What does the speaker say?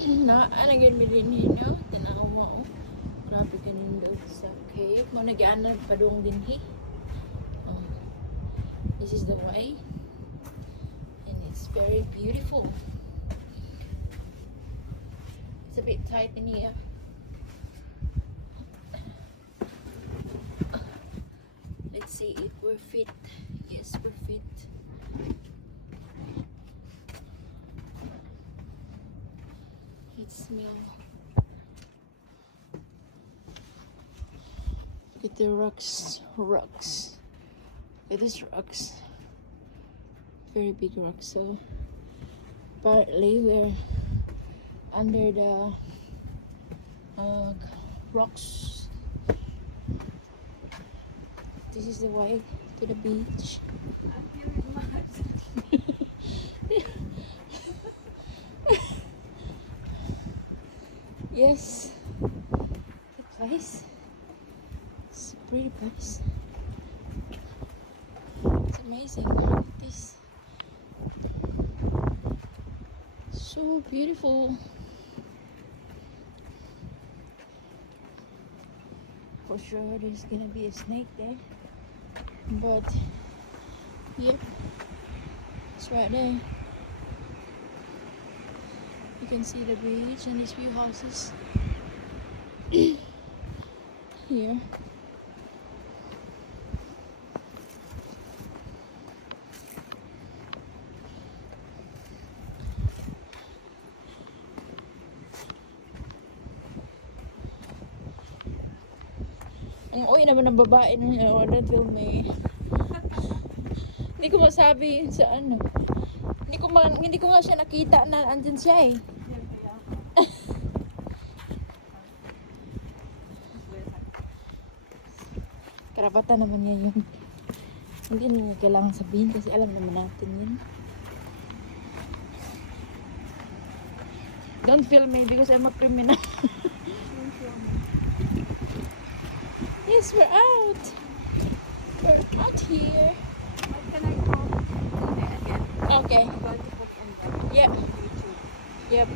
Naalagyan mo din ninyo. Tanawa mo. Grabe ganun daw sa cave. Mo nag-aanag padung din Oh. This is the way. And it's very beautiful. It's a bit tight in here. Let's see if we're fit. Yes, we're fit. It smells. Look at the rocks. Rocks. Look at these rocks. Very big rocks. So partly we're under the rocks. This is the way to the beach. Yes, the place. It's a pretty place. It's amazing. Look at this. So beautiful. For sure there's gonna be a snake there. But yep, it's right there. You can see the beach and these few houses here. Ang uwi naman ng babae nung order film eh. Hindi ko masabi sa ano. Hindi ko nga siya nakita na andyan siya eh. Karapatan naman niya yun. Hindi naman kailangan sabihin kasi alam naman natin yun. Don't film me because I'm a criminal. Yes, we're out. We're out here. What can I call again? Okay. I'm going to put in there. Yep. YouTube. Yep.